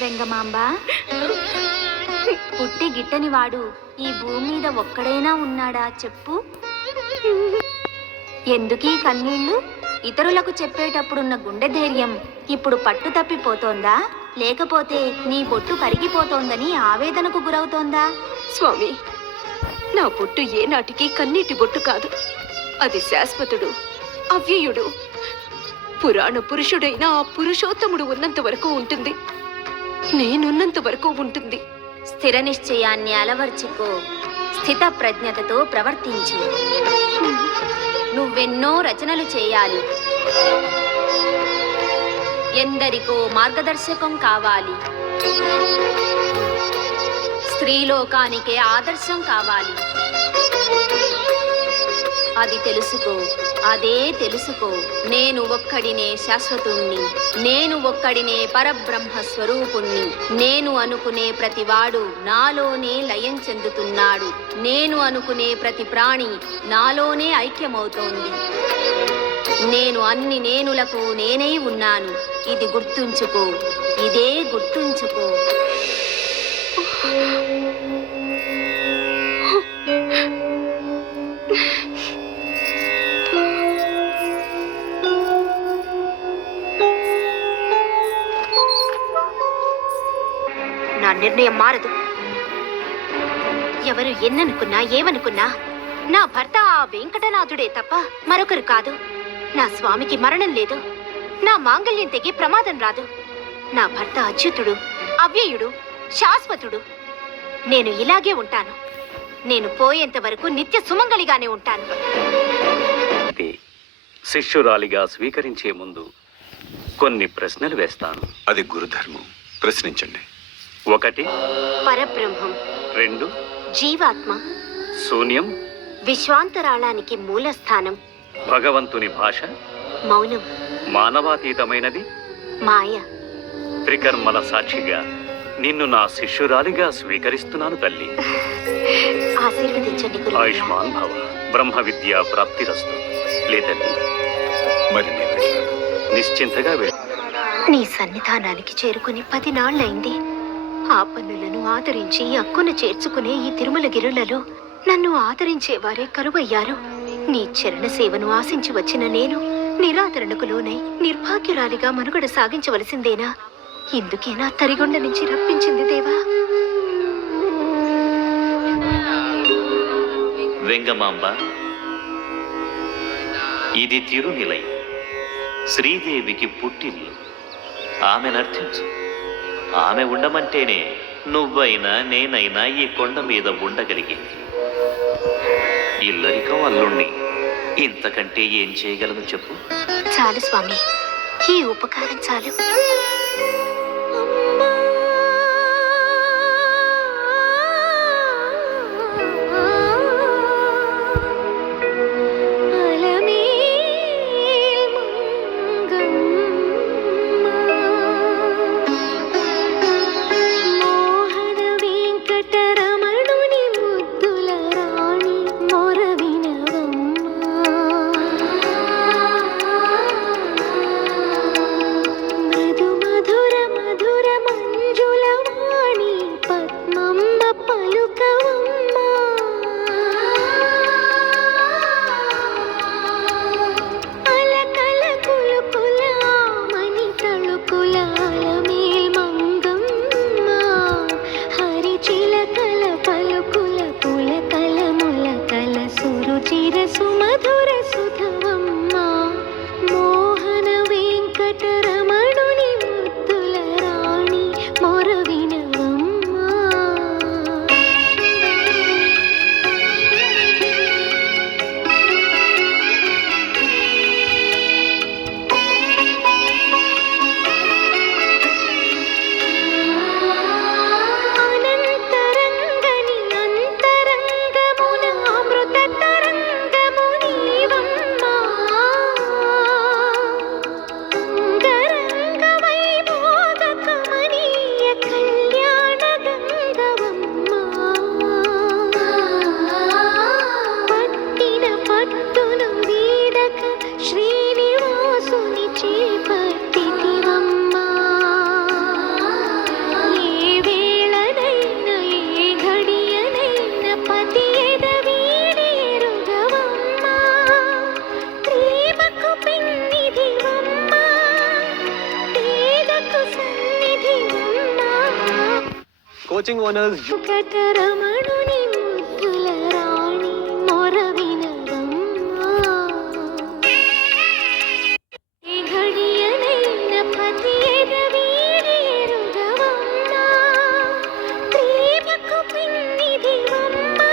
వెంగమాంబ, పుట్టి గిట్టని వాడు ఈ భూమి మీద ఒక్కడైనా ఉన్నాడా చెప్పు? ఎందుకీ కన్నీళ్లు? ఇతరులకు చెప్పేటప్పుడున్న గుండె ధైర్యం ఇప్పుడు పట్టు తప్పిపోతోందా? లేకపోతే నీ బొట్టు కరిగిపోతోందని ఆవేదనకు గురవుతోందా? స్వామి, నా బొట్టు ఏనాటికి కన్నీటి బొట్టు కాదు. అది శాశ్వతుడు, అవ్యయుడు, పురాణ పురుషుడైన ఆ పురుషోత్తముడు ఉన్నంత వరకు ఉంటుంది. నేనున్నంత వరకు ఉంటుంది. స్థిర నిశ్చయాన్ని అలవర్చుకో, స్థిత ప్రజ్ఞతతో ప్రవర్తించు. నువ్వెన్నో రచనలు చేయాలి, ఎందరికో మార్గదర్శకం కావాలి, స్త్రీలోకానికే ఆదర్శం కావాలి. అది తెలుసుకో, అదే తెలుసుకో. నేను ఒక్కడినే శాశ్వతుణ్ణి, నేను ఒక్కడినే పరబ్రహ్మ స్వరూపుణ్ణి. నేను అనుకునే ప్రతివాడు నాలోనే లయం చెందుతున్నాడు. నేను అనుకునే ప్రతి ప్రాణి నాలోనే ఐక్యమవుతోంది. నేను అన్ని నేనులకు నేనై ఉన్నాను. ఇది గుర్తుంచుకో, ఇదే గుర్తుంచుకో. నా నిర్ణయం మారదు. ఎవరు ఎన్ననుకున్నా ఏమనుకున్నా నా భర్త ఆ వెంకటనాథుడే తప్ప మరొకరు కాదు. నా స్వామికి మరణం లేదు, నా మాంగళ్యం తెగి ప్రమాదం రాదు. నా భర్త అచ్యుతుడు, అవ్యయుడు, శాశ్వతుడు. నేను ఇలాగే ఉంటాను. నేను పోయేంత వరకు నిత్య సుమంగళిగానే ఉంటాను. శిష్యురాలిగా స్వీకరించే ముందు కొన్ని ప్రశ్నలు వేస్తాను. అది గురుధర్మం. ప్రశ్నించండి. 1 పరబ్రహ్మం, 2 జీవాత్మ, శూన్యం, విశ్వాంతరాళానికి మూలస్థానం, భగవంతుని భాష, మౌనం, మానవాతీతమైనది, మాయ. త్రికర్మల సాక్షిగా నిన్ను నా శిష్యురాలిగా స్వీకరిస్తున్నాను తల్లి. ఆశీర్వదించండి గురుదేవా. ఆయుష్మాన్ భవ. బ్రహ్మ విద్యా ప్రాప్తిరస్తు. లేదండి, మరి నేను వెళ్ళాను. నిశ్చింతగా వెళ్ళు. నీ సన్నిధానానికి చేరుకుని 10 నాళ్లైంది. ఆ పన్నులను ఆదరించి అక్కున చేర్చుకునే ఈ తిరుమలగిరులలో నన్ను ఆదరించేవారే కరువయ్యారు. నీ చరణ సేవను ఆశించి వచ్చిన నేను నిరాదరణకు లోనై నిర్భాగ్యురాలిగా మనుగడ సాగించవలసిందేనా? ఇందుకేనా తరిగొండ నుంచి రప్పించింది దేవా? వెంగమాంబ, ఇది తిరునిలై, శ్రీదేవికి పుట్టిల్లు. ఆమెనర్థించు. ఆమె ఉండమంటేనే నువ్వైనా నేనైనా ఈ కొండ మీద ఉండగలిగేది. ఇల్లరికం అల్లుణ్ణి ఇంతకంటే ఏం చేయగలను చెప్పు? చాలు స్వామి, ఈ ఉపకారం చాలు. మృదుమ కోచింగ్ ఓనర్స్ వెంకటరమణుని ముద్దుల రాణి మొరవినవమ్మా. ఏ ఘడియనైన పతి ఎదవీడి ఎరుగవమ్మా. ప్రేమకు పిన్నిదివమ్మా,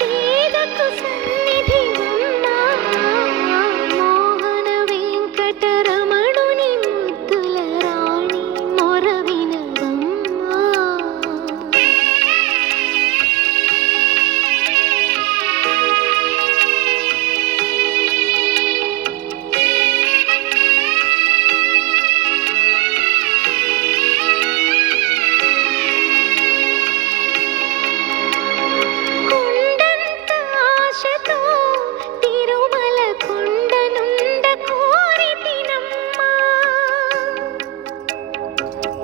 పేదకు సన్నిధివమ్మా. మోహన వెంకటరమణుని ముద్దుల రాణి మొరవినవమ్మా. కొండంత ఆశతో తిరుమల కొండనుండ కోరితినమ్మా.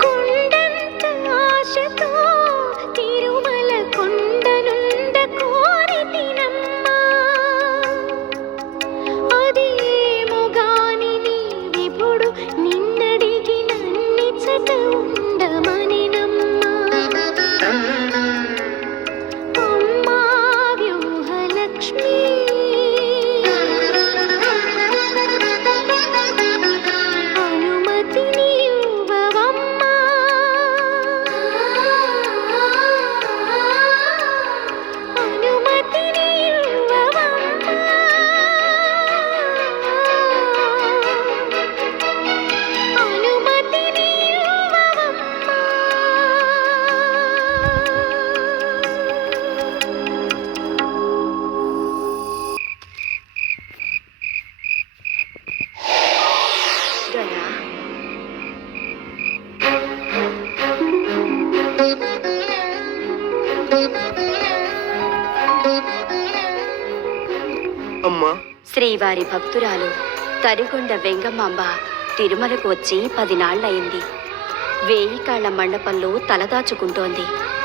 కొండంత ఆశతో తిరుమల కొండనుండ కోరితినమ్మా. అదేమో గాని నీ విభుడు నిన్నడిగి నన్నిచ్చట ఉండమనినమ్మా. అమ్మా వ్యూహలక్ష్మి, అనుమతి నీవవమ్మా. అనుమతి నీవవమ్మా. అనుమతి నీవవమ్మా. దొరా, అమ్మా. శ్రీవారి భక్తురాలు తరిగొండ వెంగమాంబ తిరుమలకు వచ్చి 10 నాళ్లయింది. 1000 కాళ్ల మండపంలో తలదాచుకుంటోంది.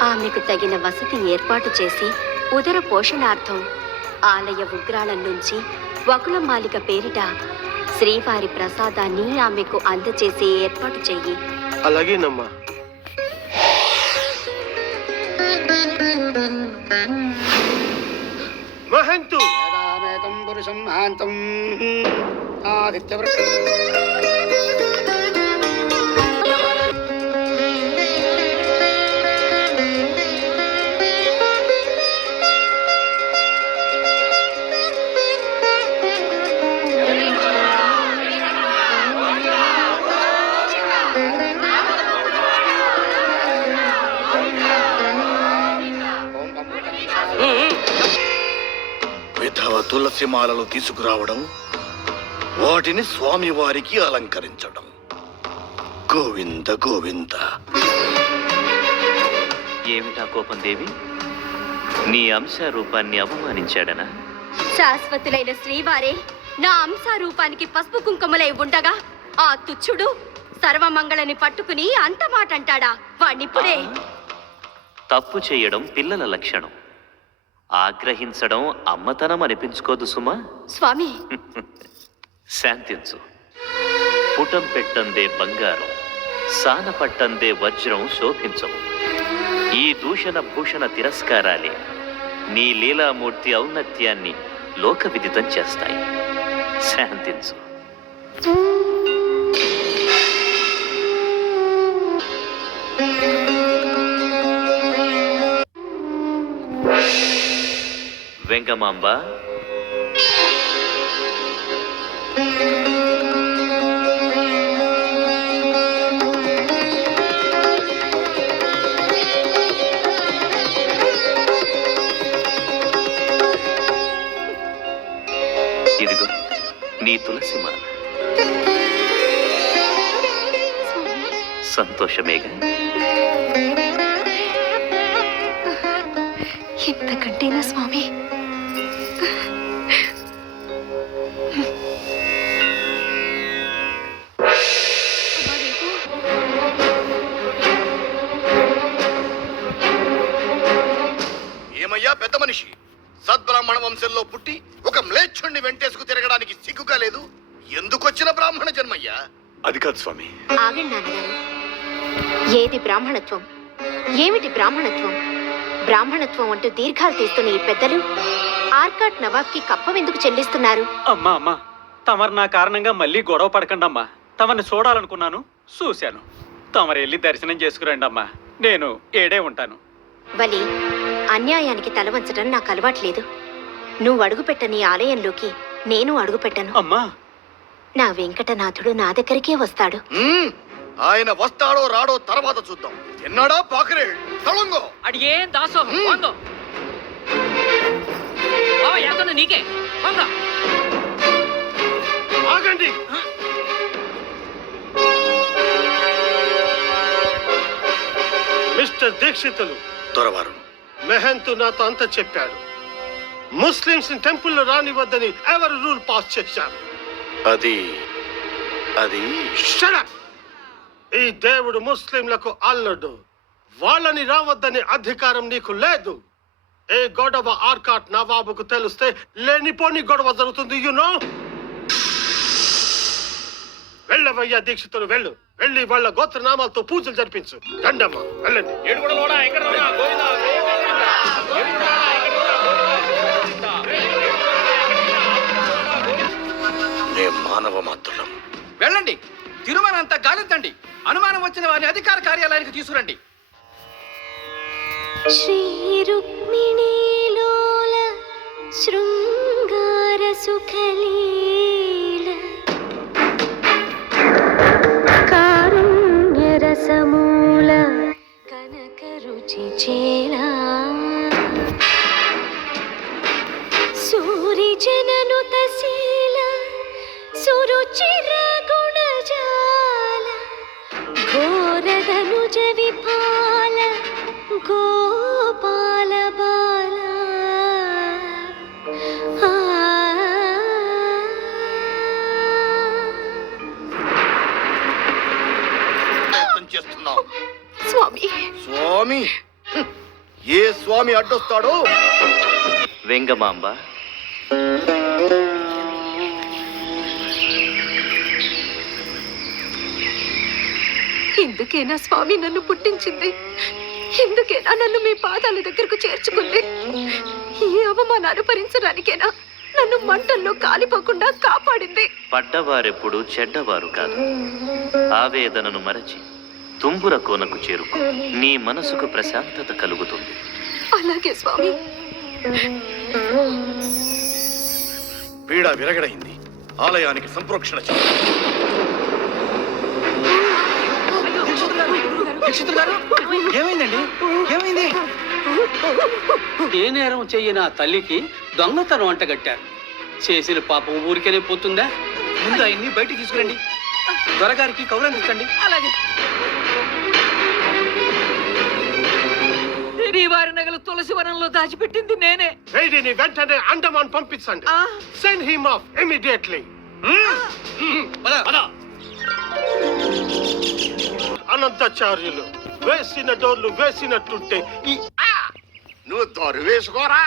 ఆమెకు తగిన వసతి ఏర్పాటు చేసి ఉదర పోషణార్థం ఆలయ ఉగ్రాళం నుంచి వకులమాలిక పేరిట శ్రీవారి ప్రసాదాన్ని ఆమెకు అందచేసే ఏర్పాటు చెయ్యి. అలాగేనమ్మా. మహంతు వేదామేతం పురుషం మహాంతం ఆదిత్యవృక్ష విధవ తులసి మాలలు తీసుకురావడం, వాటిని స్వామివారికి అలంకరించడం. గోవింద గోవింద. ఏమిటా కోపం దేవి? నీ అంశ రూపాన్ని అవమానించాడనా? శాశ్వతులైన శ్రీవారే నా అంశారూపానికి పసుపు కుంకుమలై ఉండగా ఆ తుచ్చుడు సర్వమంగళని పట్టుకుని అంత మాట అంటాడా? వాణ్ణిప్పుడే తప్పు చేయడం పిల్లల లక్షణం. ఆగ్రహించడం అమ్మతనం అనిపించుకోదు సుమా. స్వామి, శాంతించు. పుటం పెట్టందే బంగారం, సాన పట్టందే వజ్రం శోభించవు. ఈ దూషణ భూషణ తిరస్కారాలే నీ లీలామూర్తి ఔన్నత్యాన్ని లోక విదితం చేస్తాయి. శాంతించు. వెంగమాంబ, ఇదిగో నీ తులసి మాల. సంతోషమేగా? ఇంతకంటేనా స్వామి? ఏమయ్యా పెద్ద మనిషి, సద్బ్రాహ్మణ వంశంలో పుట్టి ఒక మ్లేచ్ఛుణ్ణి వెంటేసుకు తిరగడానికి సిగ్గుగా లేదు? ఎందుకొచ్చిన బ్రాహ్మణ జన్మయ్యా? అది కాదు స్వామి. ఆగండి నాన్నగారు. ఏది బ్రాహ్మణత్వం? ఏమిటి బ్రాహ్మణత్వం? బ్రాహ్మణత్వం అంటూ దీర్ఘాలు తీస్తున్న ఈ పెద్దలు ఆర్కాట్ నవాబ్కి కప్పం ఎందుకు చెల్లిస్తున్నారు? అమ్మా అమ్మా, తమరు నా కారణంగా మళ్ళీ గొడవ పడకండి అమ్మా. తమరిని చూడాలనుకున్నాను, చూశాను. తమరు వెళ్ళి దర్శనం చేసుకురండి అమ్మా. నేను ఏడే ఉంటాను. వలి, అన్యాయానికి తల వంచడం నాకు అలవాట్లేదు. నువ్వు అడుగుపెట్టని ఆలయంలోకి నేను అడుగుపెట్టను. అమ్మా, నా వెంకటనాథుడు నా దగ్గరికే వస్తాడు. ఆయన వస్తాడో రాడో తర్వాత చూద్దాం. ఎన్నాడా పాకరే తొలంగో అడి ఏం దాసోహం వాంగో ఓ యాదన నీకే వాంగో ఆగండి. మిస్టర్ దీక్షితులు, దొరవారు మెహంతు నాతో అంత చెప్పాడు. ముస్లింస్ టెంపుల్ రానివద్దని ఎవరు రూల్ పాస్ చేశారు? అది Shut up! ఈ దేవుడు ముస్లింలకు అల్లుడు. వాళ్ళని రావద్దని అధికారం నీకు లేదు. ఏ గొడవ ఆర్కాట్ నవాబుకు తెలిస్తే లేనిపోని గొడవ జరుగుతుంది. యునో, వెళ్ళవయ్యా దీక్షితులు, వెళ్ళు. వెళ్ళి వాళ్ళ గోత్రనామాలతో పూజలు జరిపించు. రండమ్మా, వెళ్ళండి. మేం మానవ మాత్రులం. వెళ్ళండి, తిరుమల అంతా గాలిద్దండి. అనుమానం వచ్చిన వారిని అధికార కార్యాలయానికి తీసుకురండి. శ్రీ రుక్మిణీలోల శృంగార సుఖలీల కారుణ్య రసమూల కనక రుచి చేలా సూరి జననుత శీల సురుచిర గుణజాల ఘోరధనుజ విపాల గోపాల బాల ప్రయత్నం చేస్తున్నావు స్వామి. స్వామి. ఏ స్వామి అడ్డొస్తాడో. వెంగమాంబ, ఇందుకేనా స్వామి నన్ను పుట్టించింది? ఇందుకేనా నన్ను మీ పాదాల దగ్గరకు చేర్చుకుంది? ఈ అవమానాలు భరించడానికేనా నన్ను మంటల్లో కాలిపోకుండా కాపాడింది? పడ్డవారెప్పుడు చెడ్డవారు కాదు. ఆవేదనను మరచి తుంబుర కోనకు చేరుకో. నీ మనసుకు ప్రశాంతత కలుగుతుంది. అలాగే స్వామి. పీడ విరగడైంది. ఆలయానికి సంప్రోక్షణ చేయాలి. ఏమైందండి? ఏమైంది? ఏ నేరం చెయ్యని ఆ తల్లికి దొంగతనం అంటగట్టారు. చేసిన పాపం ఊరికేనే పోతుందా? ముందు ఆయన్ని బయటికి తీసుకురండి. దొరగారికి కౌరందించండి. అలాగే. వారి నగలు తులసి వనంలో దాచిపెట్టింది నేనే. వేడిని వెంటనే అండమాన్ పంపించండి. Send him of immediately. Anantacharyulu వేసిన డోర్లు వేసినట్టుంటే ఈ నువ్వు దొర వేసుకోరా.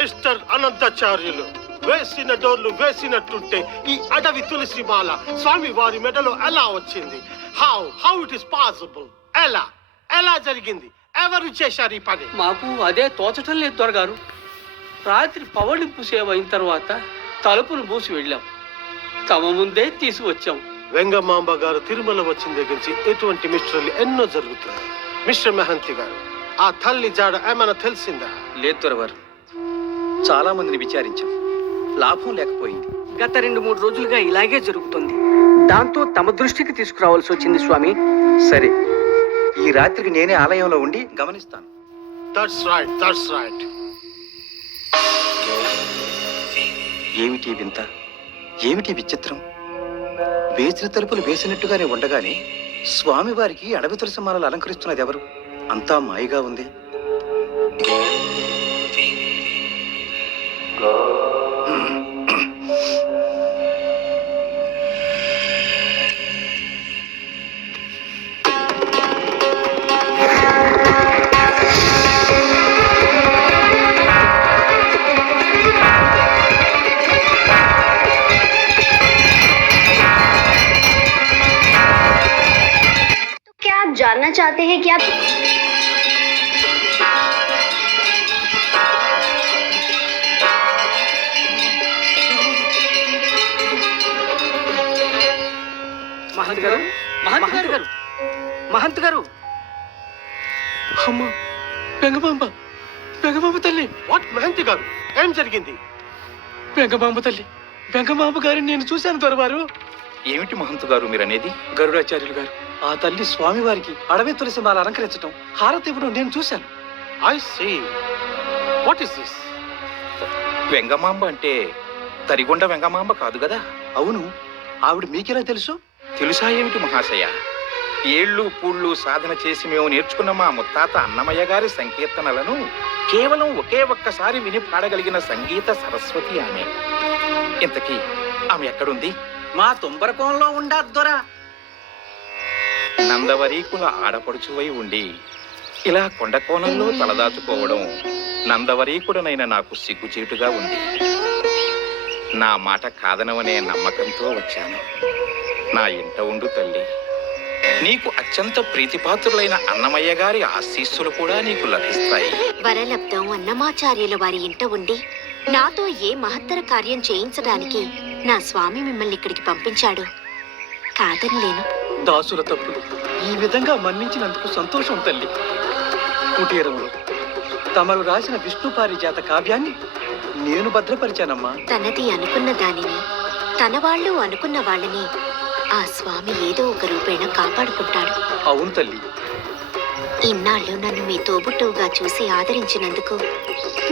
మిస్టర్ అనంతాచార్యులు వేసిన డోర్లు వేసినట్టుంటే ఈ అడవి తులసి మాల స్వామి వారి మెడలో ఎలా వచ్చింది? How it is possible? ఎలా జరిగింది? ఎవరు చేశారు ఈ పని? మాకు అదే తోచటం లేదు దొరగారు. రాత్రి పవళింపు సేవ అయిన తర్వాత తలుపులు మూసి వెళ్ళాం. తమ ముందే తీసుకొచ్చాం. వెంగమాంబ గారు తిరుమల వచ్చిన దగ్గర నుంచి ఎటువంటి మిస్టర్లు ఎన్నో జరుగుతుంది. మిస్టర్ మెహంతి గారు, ఆ తల్లి జాడ ఏమైనా తెలిసిందా? లేదు దొరవారు, చాలా మందిని విచారించాం, లాభం లేకపోయింది. గత 2-3 రోజులుగా ఇలాగే జరుగుతుంది. దాంతో తమ దృష్టికి తీసుకురావాల్సి వచ్చింది స్వామి. సరే, ఈ రాత్రికి నేనే ఆలయంలో ఉండి గమనిస్తాను. That's right. ఏమిటి వింత? ఏమిటి విచిత్రం? వేసిన తలుపులు వేసినట్టుగానే ఉండగానే స్వామివారికి అడవి తులసి మాలలు అలంకరిస్తున్నది ఎవరు? అంతా మాయగా ఉంది. बताना चाहते हैं कि आप మహంత్ గారు మహంత్ గారు మహంత్ గారు అమ్మ వెంగమాంబ తల్లి. వాట్ మహంతి గారు, ఏం జరిగింది? వెంగమాంబ తల్లి, వెంగమాంబ గారిని నేను చూశాను దొరవారు. ఏమిటి మహంతు గారు మీరనేది? గరుడాచార్యులు గారు ఆ తల్లి స్వామివారికి అడవి తులసి మాల అలంకరించడం, హారతి ఇవ్వడం నేను చూశాను. I see. What is this? Vengamamba అంటే తరిగొండ వెంగమాంబ కాదు కదా? అవును, ఆవిడ మీకెలా తెలుసు? తెలుసా ఏమిటి మహాశయ? ఏళ్ళు పూళ్ళు సాధన చేసి మేము నేర్చుకున్న మా ముత్తాత అన్నమయ్య గారి సంకీర్తనలను కేవలం ఒకే ఒక్కసారి విని పాడగలిగిన సంగీత సరస్వతి ఆమె. ఇంతకీ ఆమె ఎక్కడుంది? మా తుంబరకోణంలో ఉండాద్దొరా. నందవరీకుల ఆడపడుచువై ఉండి ఇలా కొండకోణంలో తలదాచుకోవడం నందవరీకుడనైన నాకు సిగ్గుచేటుగా ఉంది. నా మాట కాదనవనే నమ్మకంతో వచ్చాను. నా ఇంట ఉండు తల్లి. నీకు అత్యంత ప్రీతిపాత్రులైన అన్నమయ్య గారి ఆశీస్సులు కూడా నీకు లభిస్తాయి. వరలబ్దం అన్నమాచార్యుల వారి ఇంట ఉండి నాతో ఏ మహత్తర కార్యం చేయించడానికి నా స్వామి మిమ్మల్ని ఇక్కడికి పంపించాడు. కాదనిలేను. దాసుల తప్పులు ఈ విధంగా మన్నించినందుకు సంతోషం తల్లి. కుటీరంలో తమరు రాసిన విష్ణు పారిజాత కావ్యాన్ని నేను భద్రపరిచానమ్మా. తనది అనుకున్న దానిని, తన వాళ్ళు అనుకున్న వాళ్ళని ఆ స్వామి ఏదో ఒక రూపేణ కాపాడుకుంటాడు. అవును తల్లి. ఇన్నాళ్ళు నన్ను మీ తోబుట్టువుగా చూసి ఆదరించినందుకు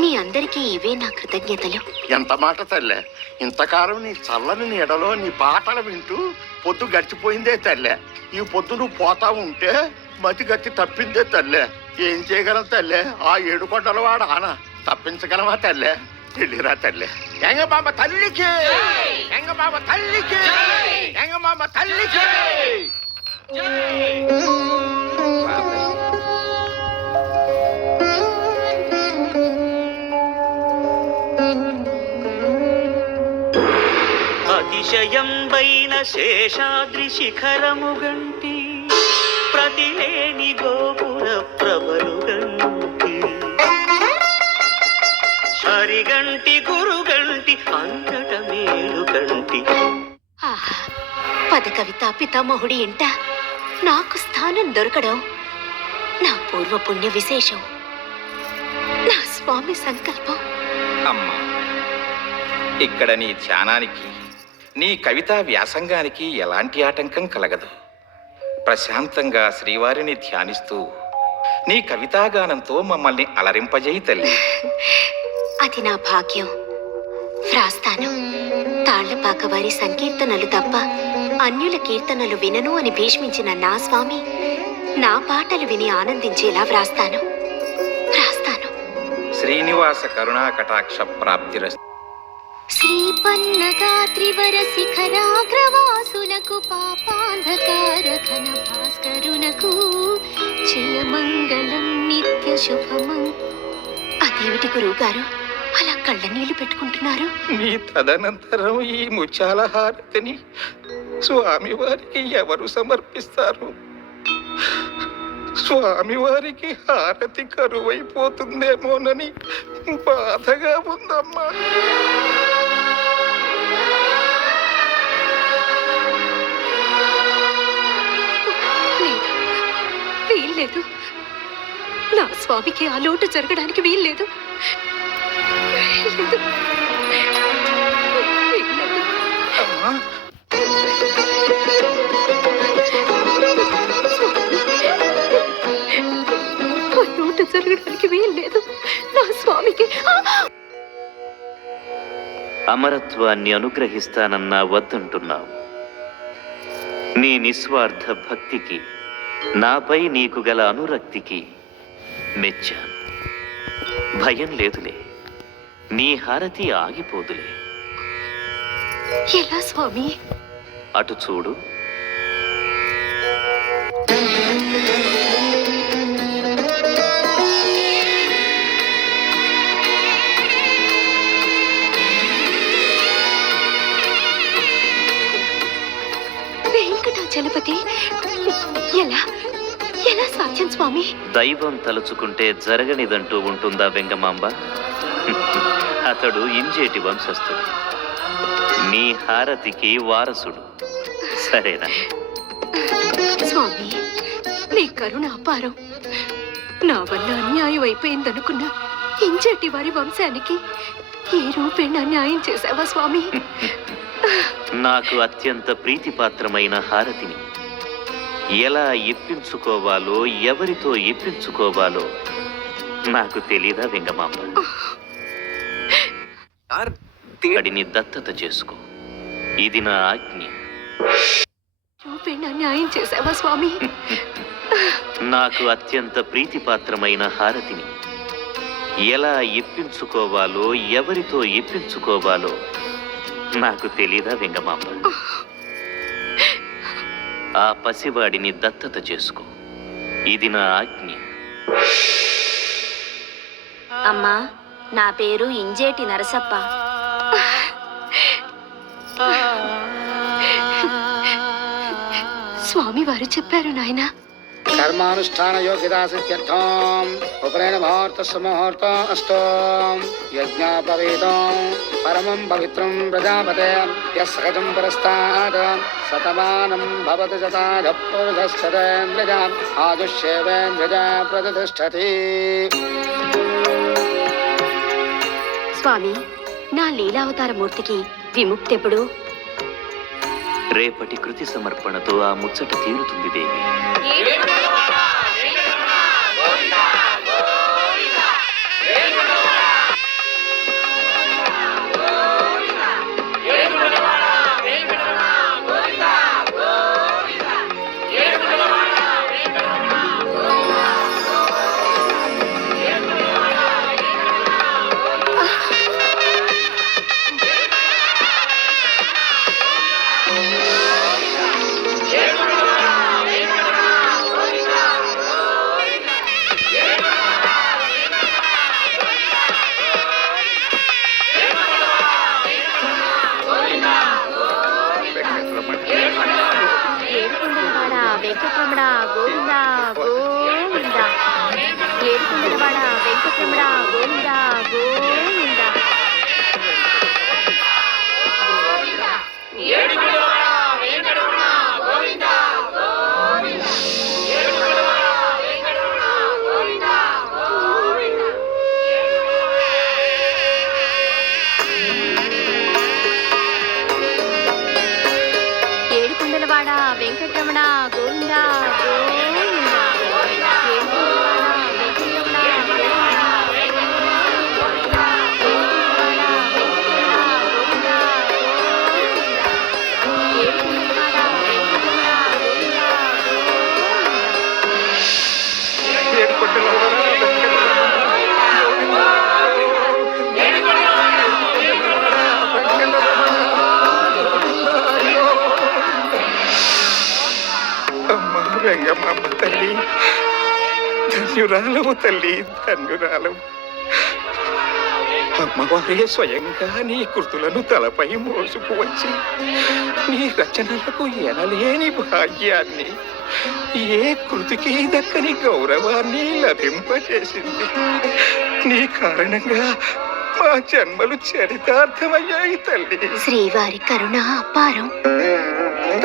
మీ అందరికీ ఇవే నా కృతజ్ఞతలు. ఎంత మాట తల్లే, ఇంతకాలం నీ చల్లని నీడలో నీ పాటలు వింటూ పొద్దు గడిచిపోయిందే తల్లే. ఈ పొద్దు నువ్వు పోతా ఉంటే మతి గట్టి తప్పిందే తల్లే. ఏం చేయగలం తల్లే? ఆ ఏడుకొండల వాడు ఆన తప్పించగలమా తల్లే? వెళ్ళిరా తల్లే. ఎంగమాంబ తల్లికి, ఎంగమాంబ తల్లికి, ఎంగమాంబ తల్లికి. అతిశయంబైన శేషాద్రి శిఖరము గంటి ప్రతిలేని గోపుర ప్రభలు గంటి హరిగంటి గురుగంటి అంతట మేలు గంటి. ఆహా, పద కవిత పితామహుడి ఇంట నాకు స్థానం దొరకడం నా పూర్వ పుణ్య విశేషం, నా స్వామి సంకల్పం. అమ్మా, ఇక్కడ నీ ధ్యానానికి, నీ కవితా వ్యాసంగానికి ఎలాంటి ఆటంకం కలగదు. ప్రశాంతంగా శ్రీవారిని ధ్యానిస్తూ నీ కవితాగానంతో మమ్మల్ని అలరింపజేయి తల్లి. అది నా భాగ్యం. వ్రాస్తాను. తాళ్లపాక వారి సంకీర్తనలు తప్ప అన్యుల కీర్తనలు వినను అని భీష్మించిన నా స్వామి నా పాటలు విని ఆనందించేలా వ్రాస్తాను. శ్రీనివాస కరుణా కటాక్ష ప్రాప్తిరస్తు. శ్రీపన్నగా త్రివర శిఖరాగ్రవాసునకు పాపాంధకార ఘన భాస్కరునకు జయమంగళం నిత్య శుభమం. అదేమిటి గురువు గారు అలా కళ్ళ నీళ్లు పెట్టుకుంటున్నారు? నీ తదనంతరం ఈ ముత్యాల హారతిని స్వామివారికి ఎవరు సమర్పిస్తారు? స్వామివారికి హారతి కరువైపోతుందేమోనని బాధగా ఉందమ్మా. వీల్లేదు. నా స్వామికి ఆ లోటు జరగడానికి వీల్లేదు. అమ్మా, లోటు జరగడానికి వీల్లేదు నా స్వామికి. అమరత్వాన్ని అనుగ్రహిస్తానన్నా వద్దంటున్నావు. నీ నిస్వార్థ భక్తికి, నాపై నీకు గల అనురక్తికి మెచ్చాను. భయం లేదులే, నీ హారతి ఆగిపోదులే. ఎలా స్వామి? అటు చూడు. వెంకటాచలపతి, ఎలా ఎలా సాధ్యం స్వామి? దైవం తలుచుకుంటే జరగనిదంటూ ఉంటుందా వెంగమాంబ? అతడు ఇంజేటి వంశస్థుడు, నీ హారతికి వారసుడు. సరేనా? స్వామి, నీ కరుణ అపారం. నా వల్ల అన్యాయం అయిపోయిందనుకున్నా ఇంజటి వారి వంశానికి ఏ రూపేణ న్యాయం చేశావా స్వామి? నాకు అత్యంత ప్రీతిపాత్రమైన హారతిని ఎలా ఇప్పించుకోవాలో, ఎవరితో ఇప్పించుకోవాలో నాకు తెలీదా వెంగమాంబ? అడిని దత్తత చేసుకో, ఇది నా ఆజ్ఞ. రూపేణ న్యాయం చేశావా స్వామి? నాకు అత్యంత ప్రీతిపాత్రమైన హారతిని ఎలా ఇప్పించుకోవాలో, ఎవరితో ఇప్పించుకోవాలో నాకు తెలీదా వెంగమాంబ? ఆ పసివాడిని దత్తత చేసుకో, ఇది నా ఆజ్ఞ. అమ్మా, నా పేరు ఇంజేటి నరసప్ప. స్వామి వారు చెప్పారు నాయనా. కర్మానుష్ఠాన యోగ్యతా సిద్ధ్యర్థం ఉపనయన ముహూర్తస్సు ముహూర్తం అస్తో యజ్ఞాపవీతం పరమం పవిత్రం ప్రజాపతే యస్సగజం పురస్తాద్ శతమానం భవతి శతాధ పురుషశ్చతేంద్రజ ఆదుష్యేవేంద్రజ ప్రతిష్టతి. స్వామి, నా లీలావతార మూర్తికి విముక్తెప్పుడు? రేపటి కృతి సమర్పణతో ఆ ముచ్చట తీరుతుంది దేవి. ఏడుకొండలవాడ వెంకటరమణ గోవింద గోవింద. ఏడుకొండలవాడ వెంకటరమణ గోవింద గోవింద. ఏడుకొండలవాడ వెంకటరమణ గోవింద గోవింద. ఏడుకొండలవాడ వెంకటరమణ అమ్మా వెంగమ్మ తల్లి, ధన్యురాలవు తల్లి, ధన్యురాలవు. అమ్మవారే స్వయంగా నీ కృతులను తలపై మోసుకు వచ్చి నీ రచనలకు ఎనలేని భాగ్యాన్ని, ఏ కృతికి దక్కని గౌరవాన్ని లభింపచేసింది. నీ కారణంగా మా జన్మలు చరితార్థమయ్యాయి తల్లి. శ్రీవారి కరుణ అపారం.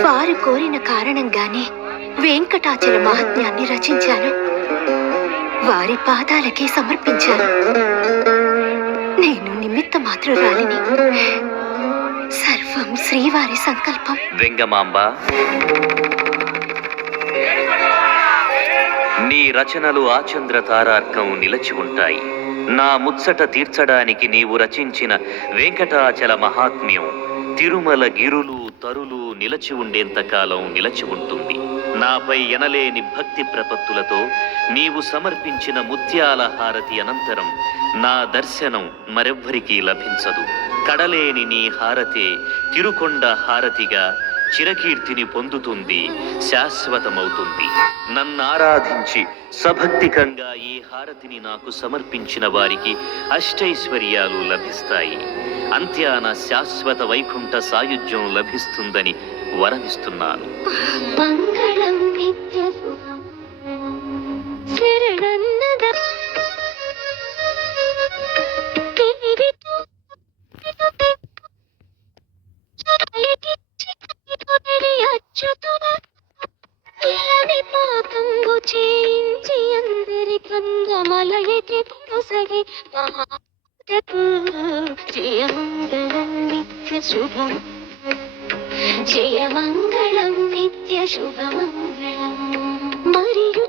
వారు కోరిన కారణంగానే వెంకటాచల మహాత్మ్యాన్ని రచించాను. వారి పాదాలకే సమర్పించాను. నేను నిమిత్త మాత్రురాలిని. సర్వం శ్రీవారి సంకల్పం. వెంగమాంబ, నీ రచనలు ఆచంద్ర తారార్కం నిలచి ఉంటాయి. నా ముచ్చట తీర్చడానికి నీవు రచించిన వెంకటాచల మహాత్మ్యం తిరుమల గిరులు తరులు నిలచి ఉండేంతకాలం నిలచి ఉంటుంది. నాపై ఎనలేని భక్తి ప్రపత్తులతో నీవు సమర్పించిన ముత్యాల హారతి అనంతరం నా దర్శనం మరెవ్వరికీ లభించదు. కడలేని నీ హారతే తిరుకొండ హారతిగా చిరకీర్తిని పొందుతుంది, శాశ్వతమవుతుంది. నన్నారాధించి సభక్తికంగా ఈ హారతిని నాకు సమర్పించిన వారికి అష్టైశ్వర్యాలు లభిస్తాయి. అంత్యాన శాశ్వత వైకుంఠ సాయుధ్యం లభిస్తుందని వరమిస్తున్నాను. మంగళం నిత్య శరణన్నద పాకంబు చేయించి అందరి కంగమలయకి పొసగి జయమంగళం నిత్య శుభం జయమంగళం నిత్య శుభమంగళం మరియు